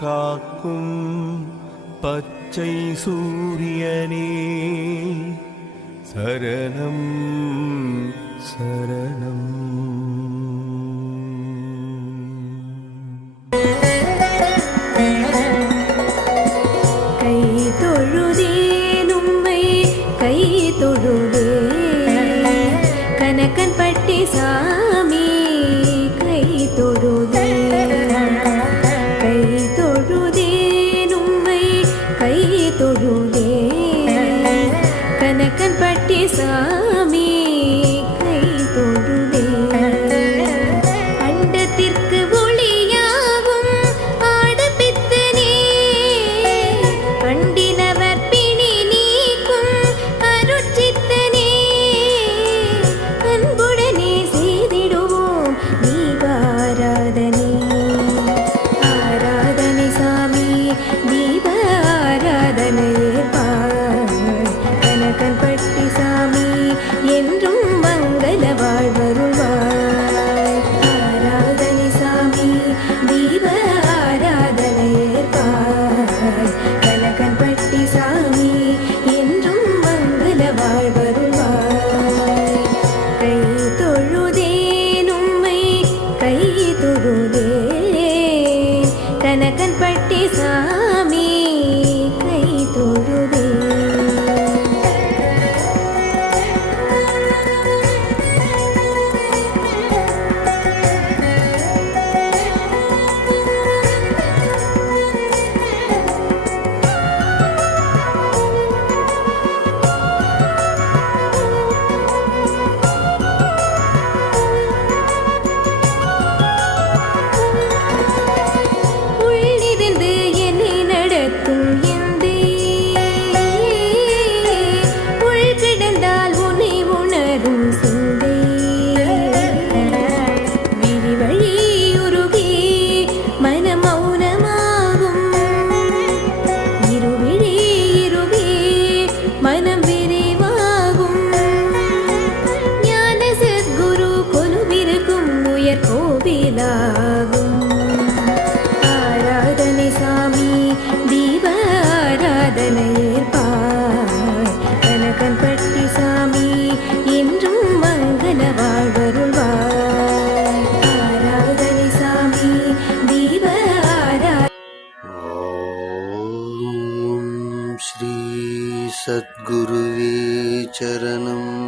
காக்கும் பச்சை சூரியனே. சரணம் சரணம். கை தொழுதேன் உம்மை கை தொழுவே கனக்கன் பட்டி சாமி கணக்கன் பட்டி சாமி. மனம் விரிவாகும். ஞான சத்குரு கொலுவிருக்கும் உயர் கோவிலா. சத்குருவே சரணம்.